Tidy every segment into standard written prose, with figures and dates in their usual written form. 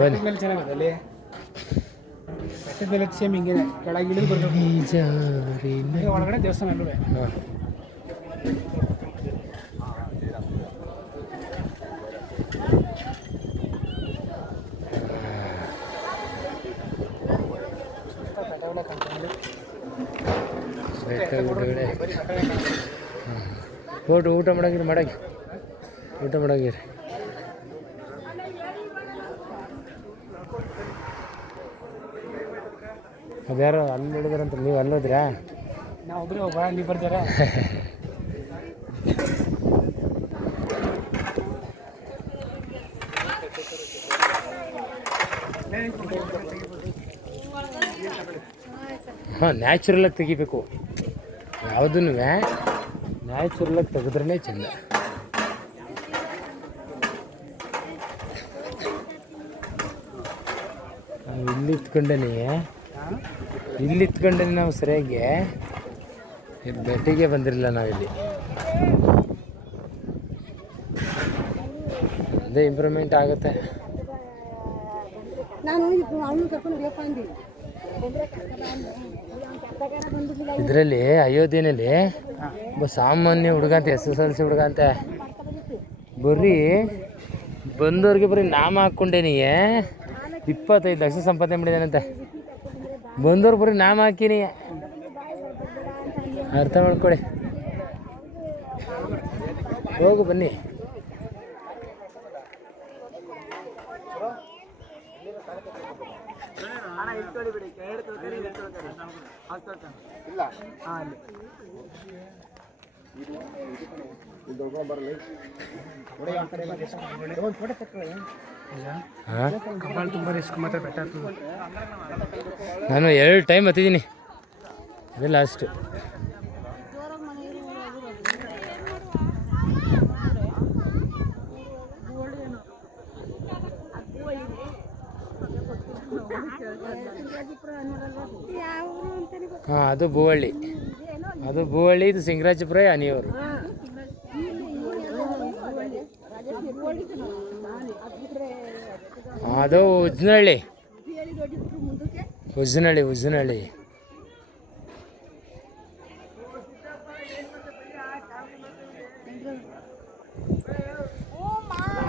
ಬನ್ನಿ. ಮೇಲೆ ಚೆನ್ನಾಗಿದೆ ಅಲ್ಲಿ ಬೆಟ್ಟದ ಮೇಲೆ ಸೇಮ್ ಹಿಂಗೆ ಕೆಳಗೆ ಇಳಿದು ಬರಬೇಕು. ಒಳಗಡೆ ದೇವಸ್ಥಾನ ಅಲ್ಲವೇ. ಹಾಂ ಬೆಟ್ಟ ಗುಡ್ಡಗಳೇ. ಹಾಂ ಊಟ ಮಾಡಂಗಿರಿ ಊಟ ಮಾಡಂಗಿರಿ. ಅದ್ಯಾರೋ ಅಲ್ಲಿ ಹಿಡಿದ್ರಂತ ನೀವು ಅಲ್ಲೋದ್ರಾ? ನಾವು ಒಬ್ಬರೇ ಹೋಗ ನೀವು ಬರ್ತಾರೆ. ಹಾಂ ನ್ಯಾಚುರಲಾಗಿ ತೆಗಿಬೇಕು. ಯಾವುದನ್ನು ನ್ಯಾಚುರಲಾಗಿ ತೆಗೆದ್ರೇ ಚೆಂದ. ನಾವು ಇಲ್ಲಿ ಇತ್ಕೊಂಡೇ ನಾವು ಸರಿಯಾಗಿ ಬೆಟ್ಟಿಗೆ ಬಂದಿರಲಿಲ್ಲ ನಾವಿಲ್ಲಿ. ಅದೇ ಇಂಪ್ರೂವ್ಮೆಂಟ್ ಆಗುತ್ತೆ. ಇದರಲ್ಲಿ ಅಯೋಧ್ಯೆಯಲ್ಲಿ ಒಬ್ಬ ಸಾಮಾನ್ಯ ಹುಡುಗ ಅಂತ SSLC ಹುಡುಗ ಅಂತೆ ಬರೀ ಬಂದವ್ರಿಗೆ ಬರೀ ನಾಮ ಹಾಕ್ಕೊಂಡೇನಿ 25 ಲಕ್ಷ ಸಂಪಾದನೆ ಮಾಡಿದಾನಂತೆ. ಬಂದವ್ರು ಬರೀ ನಾಮ ಹಾಕಿನಿ, ಅರ್ಥ ಮಾಡ್ಕೊಳ್ಳಿ. ಹೋಗು ಬನ್ನಿ. ತುಂಬ ರಿಸ್ಕ್ ಮಾತ್ರ ಬೆಟ್ಟ. ನಾನು 2 ಟೈಮ್ ಹತ್ತಿದ್ದೀನಿ, ಅದೇ ಲಾಸ್ಟು. ಹಾಂ ಅದು ಭೂವಳ್ಳಿ, ಇದು ಸಿಂಗರಾಜಪುರ ಅನಿಯವರು. ಅದು ಉಜ್ನಹಳ್ಳಿ.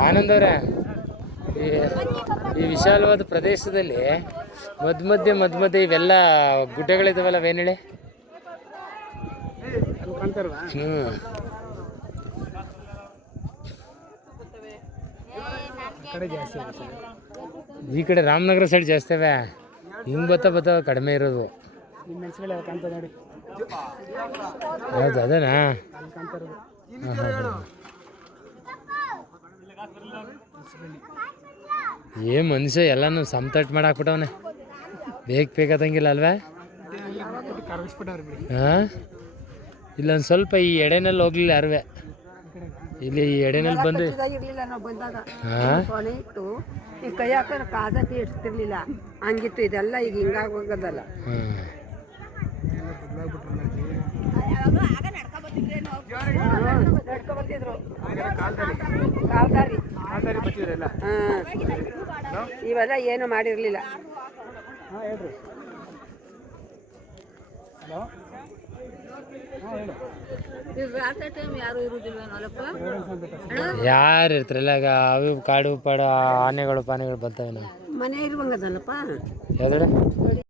ಆನಂದ್ ಅವರೇ, ಈ ವಿಶಾಲವಾದ ಪ್ರದೇಶದಲ್ಲಿ ಮಧ್ಯ ಇವೆಲ್ಲ ಗುಡ್ಡಗಳಿದಾವಲ್ಲ, ಅವೇನು ಹೇಳಿ? ಈ ಕಡೆ ರಾಮನಗರ ಸೈಡ್ ಜಾಸ್ತಿ ಅವೆ, ಹಿಂಗೆ ಬತ್ತಾವ ಕಡಿಮೆ ಇರೋದು. ಹೌದು ಅದೇನಾ? ಏನ್ ಮನುಷ್ಯ ಎಲ್ಲಾನು ಸಮತಟ್ಟು ಮಾಡಿ ಹಾಕ್ಬಿಟ್ಟವನೆ, ಬೇಕಾದಂಗಿಲ್ಲ ಅಲ್ವೇ? ಹಾಂ, ಇಲ್ಲೊಂದು ಸ್ವಲ್ಪ ಈ ಎಡೆನಲ್ಲಿ ಹೋಗ್ಲಿಲ್ಲ ಯಾರುವೆ. ಇಲ್ಲಿ ಈ ಎಡೆನಲ್ಲಿ ಬಂದು ಈ ಕೈ ಹಾಕಿದ್ರೆ ಕಾದಕ್ಕೆ ಇಡ್ತಿರ್ಲಿಲ್ಲ, ಹಂಗಿತ್ತು. ಇದೆಲ್ಲ ಈಗ ಹಿಂಗಾಗಿ ಹೋಗೋದಲ್ಲ. ಇವೆಲ್ಲ ಏನು ಮಾಡಿರ್ಲಿಲ್ಲ. ಯಾರು ಇರ್ತಾರಲ್ಲ ಈಗ ಅವು ಕಾಡು ಪಾಡು ಆನೆಗಳು ಪಾನೆಗಳು ಬರ್ತವೆ. ನಾವು ಮನೆ ಇರುವಂಗದಲ್ಲಪ್ಪ. ಯಾವ್ದು